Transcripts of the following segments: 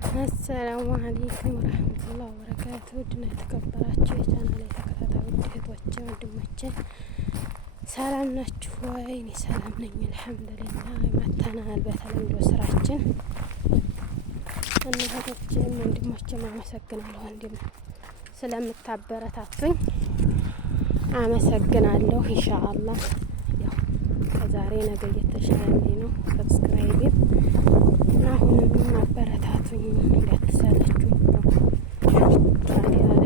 አሰላሙ አለይኩም ወራህመቱላሂ ወበረካቱ። ውድና የተከበራችሁ የቻናሌ ተከታታዮች እህቶቼ፣ ወንድሞቼ ሰላም ናችሁ ወይ? እኔ ሰላም ነኝ አልሐምዱሊላህ። መተናል በተለምዶ ስራችን እና እህቶቼም ወንድሞቼም አመሰግናለሁ። ወንድም ስለምታበረታቱኝ አመሰግናለሁ። ኢንሻአላህ ያው ከዛሬ ነገ እየተሻለ ነው። ሰብስክራይብ እና አሁንም አበረታቱኝ እንዳትሰለቹኝ።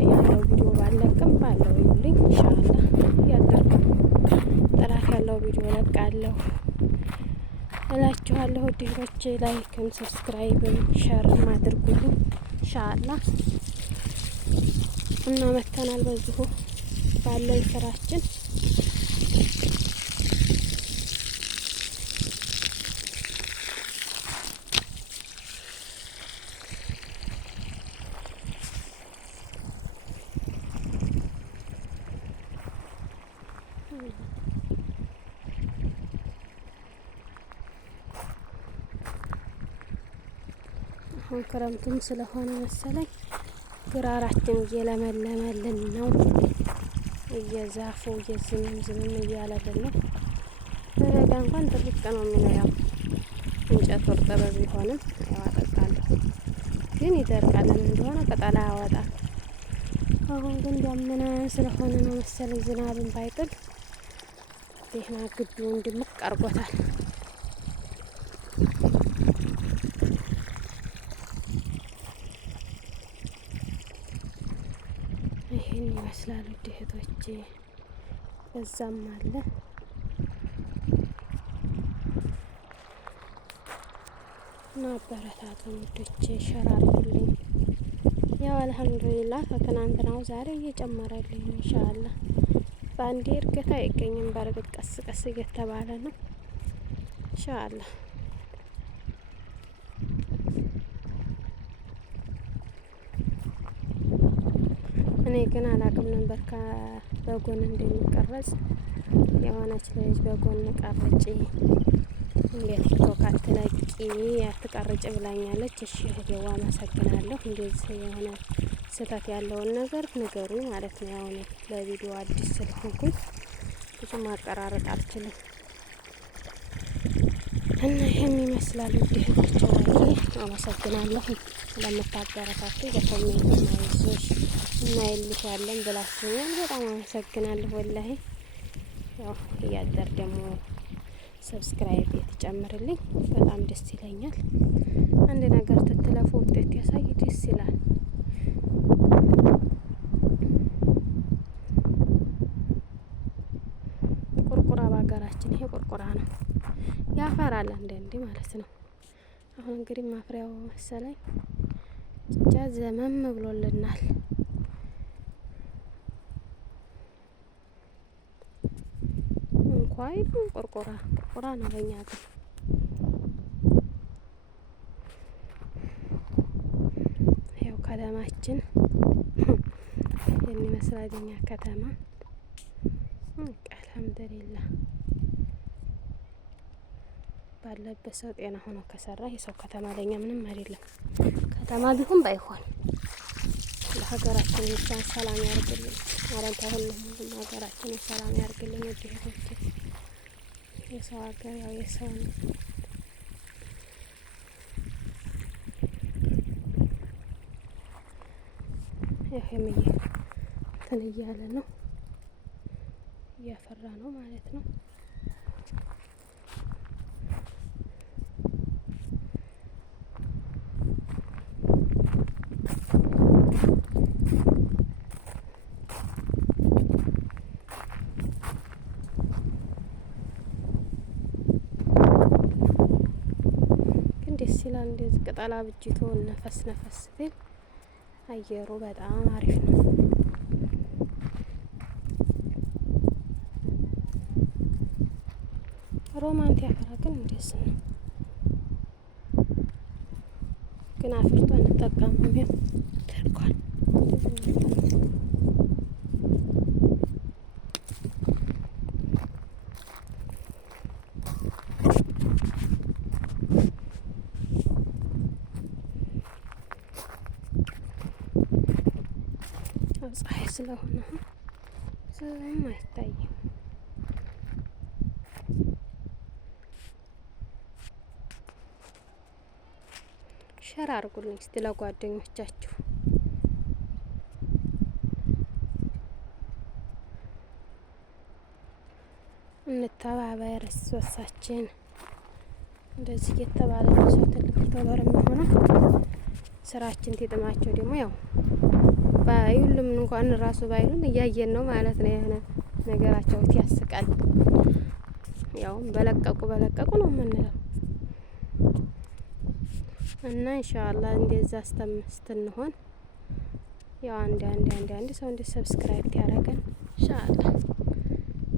ያለው ቪዲዮ ባለቅም ባለው ይሉኝ ኢንሻአላህ ያደርኩ ጥራት ያለው ቪዲዮ ለቃለሁ እላችኋለሁ። ዲሮች ላይክም ሰብስክራይብም ሸርም አድርጉልኝ ኢንሻአላህ። እና መተናል በዚሁ ባለን ስራችን አሁን ክረምቱም ስለሆነ መሰለኝ ግራራችን እየለመለመልን ነው። እየዛፉ እየዝምዝም እያለልን ነው። በበጋ እንኳን ጥርቅ ነው የሚለው ያው እንጨት እርጥብ ቢሆንም ያዋጠቃለሁ፣ ግን ይደርቃል እንደሆነ ቅጠል አያወጣም። አሁን ግን ደመና ስለሆነ ነው መሰለኝ ዝናብን ባይጥል ደህና ግቢውን ድምቅ አርጎታል። ይሄን ይመስላል ውድ እህቶቼ። በዛም አለ እና አበረታቱን ውዶቼ፣ ሸራርኩልኝ። ያው አልሐምዱሊላህ ከትናንትናው ዛሬ እየጨመረልኝ ነው ኢንሻአላህ። በአንዴ እድገት አይገኝም። በርግጥ ቀስ ቀስ እየተባለ ነው ኢንሻአላህ። እኔ ግን አላቅም ነበር በጎን እንደሚቀረጽ። የሆነች ልጅ በጎን ቀርጪ እንዴት ቲክቶክ አትለቂ አትቀርጭ ብላኛለች። እሺ እህቴዋ አመሰግናለሁ። እንደዚህ የሆነ ስህተት ያለውን ነገር ንገሩኝ ማለት ነው። ያው እኔ ለቪዲዮ አዲስ ስለሆንኩኝ ብዙ ማቀራረጥ አልችልም እና ይሄን ይመስላል ውድ እህቶቼ። አመሰግናለሁ ስለምታበረታቱ። በኮሜንት አይዞሽ እና ይልሽ ያለን ብላችሁኛል። በጣም አመሰግናለሁ ወላሂ። ያው እያደር ደግሞ ሰብስክራይብ የተጨምርልኝ በጣም ደስ ይለኛል። አንድ ነገር ትትለፉ ውጤት ያሳይ ደስ ይላል። ቁርቁራ በሀገራችን ይሄ ቁርቁራ ነው፣ ያፈራል አንዳንዴ ማለት ነው። አሁን እንግዲህ ማፍሪያው መሰለኝ ብቻ ዘመም ብሎልናል። እንኳን ቁርቁራ ነው በእኛ ግን ያው ከተማችን የሚመስላል የኛ ከተማ። አልሐምዱሊላህ ባለበት ሰው ጤና ሆኖ ከሰራ የሰው ከተማ ለኛ ምንም አይደለም። ከተማ ቢሆን ባይሆን ለሀገራችን ብቻ ሰላም ያርግልን። አረንታ ሁሉም ሀገራችን ሰላም ያርግልን። ወደ እህቶቼ የሰው ሀገር ያው የሰው ነው። ይሄም እንትን እያለ ነው፣ እያፈራ ነው ማለት ነው። ደስ ይላል እንደዚህ ቅጠላ ብጅቶ ነፈስ ሲል አየሩ በጣም አሪፍ ነው። ሮማንት ያፈራ ግን እንደስ ነው። ግን አፍርቶ እንጠቀምም ያው ተርኳል። ስለሆነ ብዙም አይታይም። ሸር አድርጉልኝ እስቲ ለጓደኞቻችሁ። እንተባበር እርስ በርሳችን። እንደዚህ እየተባለ ነው ሰው ትልቅ ተባረ የሚሆነው። ስራችን ትጥማቸው ደግሞ ያው ባይሉም እንኳን ራሱ ባይሉም እያየን ነው ማለት ነው። የሆነ ነገራቸው ያስቃል። ያው በለቀቁ ነው የምንለው እና ኢንሻአላህ እንደዛ ስትንሆን ያው አንድ ሰው እንደ ሰብስክራይብ ያደርገን ኢንሻአላህ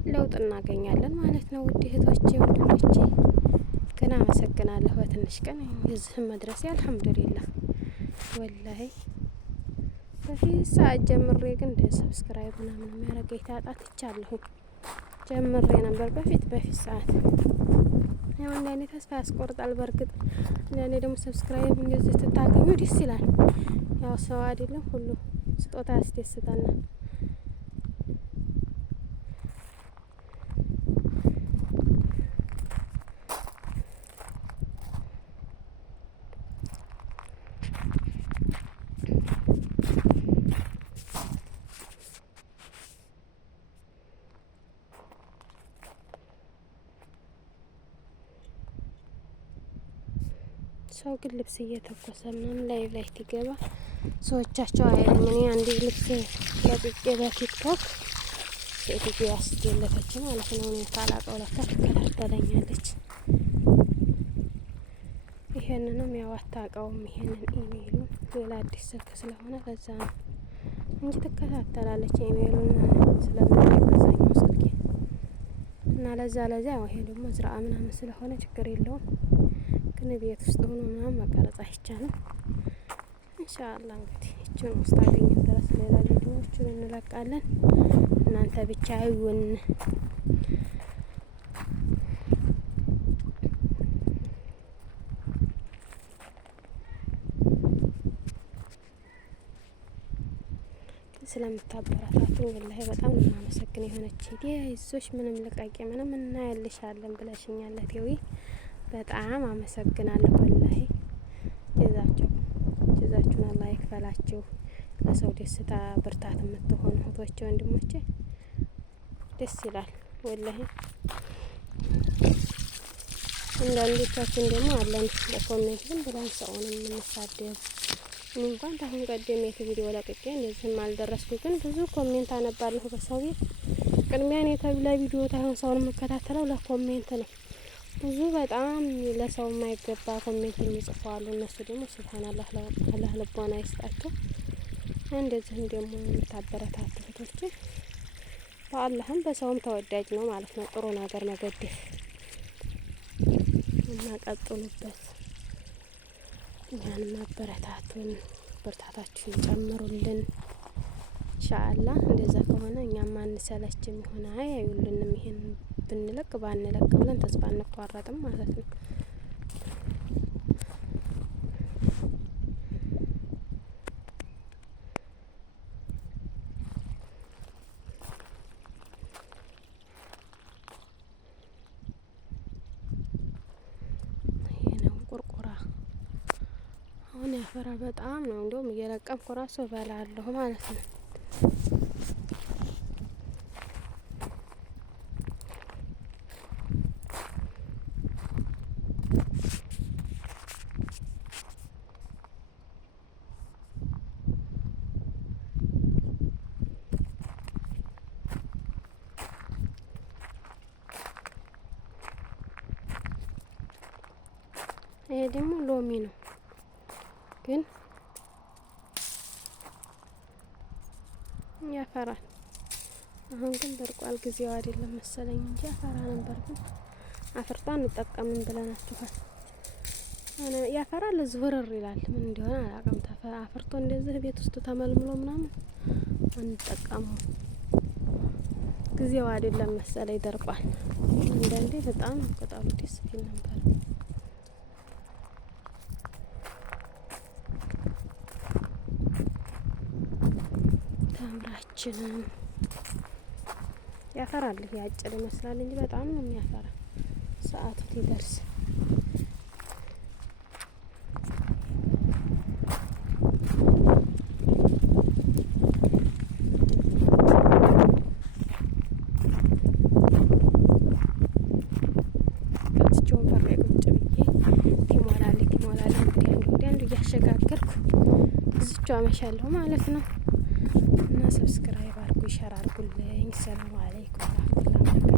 ለውጥ እናገኛለን ማለት ነው። ውድ እህቶቼ ወንድሞቼ ግን አመሰግናለሁ። በትንሽ ቀን እዚህም መድረሴ አልሐምዱሊላህ ወላሂ። በፊት ሰዓት ጀምሬ ግን እንደ ሰብስክራይብ ምናምን የሚያደርገኝ ታጣት ይቻለሁ ጀምሬ ነበር በፊት ሰዓት። ያው አንዳንዴ ተስፋ ያስቆርጣል። በእርግጥ አንዳንዴ ደግሞ ሰብስክራይብ እንደዚህ ትታገኙ ደስ ይላል። ያው ሰው አይደለም ሁሉ ስጦታ ያስደስታልና ሰው ግን ልብስ እየተኮሰ ምናምን ላይ ትገባ ሰዎቻቸው አይደለም። እኔ አንድ ልብስ ለጥቄ በቲክቶክ ሴትዮ ያስደለፈች ማለት ነው። እኔ ታላቀው ለካ ትከታተለኛለች። ይሄንንም ያው አታውቀውም። ይሄንን ኢሜይሉን ሌላ አዲስ ስልክ ስለሆነ ለዛ ነው እንጂ ትከታተላለች ኢሜይሉን ስለምትበዛኛው ስልኬ እና ለዛ ያው ይሄ ደግሞ ዝራ ምናምን ስለሆነ ችግር የለውም። ግን ቤት ውስጥ ሆኖ ምናምን መቀረጽ አይቻልም። ኢንሻአላህ እንግዲህ እችን ውስጥ አገኘን ድረስ ሌላ ቪዲዮዎችን እንለቃለን። እናንተ ብቻ አይውን ስለምታበረታቱ ወላሂ በጣም ነው የማመሰግነው። የሆነች ቪዲዮ ይዞሽ ምንም ልቃቂ ምንም እናያልሻለን ብለሽኛል። ለቴዊ በጣም አመሰግናለሁ። ወላሂ ጀዛችሁን አላህ ይክፈላችሁ። ለሰው ደስታ ብርታት የምትሆኑ እህቶቼ ወንድሞቼ ደስ ይላል ወላሂ። አንዳንዶቻችን ደግሞ አለን በኮሜንት ግን ብለን ሰውን የምንሳደብ። እኔ እንኳን ታሁን ቀደም ቪዲዮ ለቅቄ እንደዚህም አልደረስኩ፣ ግን ብዙ ኮሜንት አነባለሁ በሰው ቤት። ቅድሚያ እኔ ለቪዲዮ ታሁን ሰውን የምከታተለው ለኮሜንት ነው። ብዙ በጣም ለሰው የማይገባ ኮሜንት የሚጽፉ አሉ። እነሱ ደግሞ ሱብሃንአላህ አላህ ልቦና ይስጣቸው። እንደዚህም ደግሞ የምታበረታቱ እህቶቼ በአላህም በሰውም ተወዳጅ ነው ማለት ነው ጥሩ ነገር መገደፍ እና ቀጥሉበት። እኛንም አበረታቱን፣ ብርታታችሁን ጨምሩልን ኢንሻአላህ። እንደዛ ከሆነ እኛም አንሰለችም ይሆን አያዩልንም። ይሄን ብንለቅ ባንለቅ ብለን ተስፋ አንቋረጥም ማለት ነው። አሁን ያፈራ በጣም ነው። እንደውም እየለቀምኩ ራሱ እበላለሁ ማለት ነው። ይሄ ደግሞ ሎሚ ነው ግን ያፈራል። አሁን ግን ደርቋል። ጊዜው አይደለም መሰለኝ እንጂ ያፈራ ነበር። ግን አፍርታ እንጠቀምን ብለናችኋል። ያፈራል፣ ዝውርር ይላል። ምን እንደሆነ አላውቅም። አፍርቶ እንደዚህ ቤት ውስጥ ተመልምሎ ምናምን አንጠቀሙ። ጊዜው አይደለም መሰለኝ ደርቋል። አንዳንዴ በጣም ቅጠሉ ደስ ይል ነበር። ተምራችንም ያፈራል። ይሄ አጭር ይመስላል እንጂ በጣም ነው የሚያፈራ ሰዓቱ ሲደርስ። እያሸጋገርኩ እዚቹ አመሻለሁ ማለት ነው። እና ሰብስክራይብ አድርጉ፣ ሸር አድርጉልኝ። ሰላም አለይኩም ወራህመቱላሂ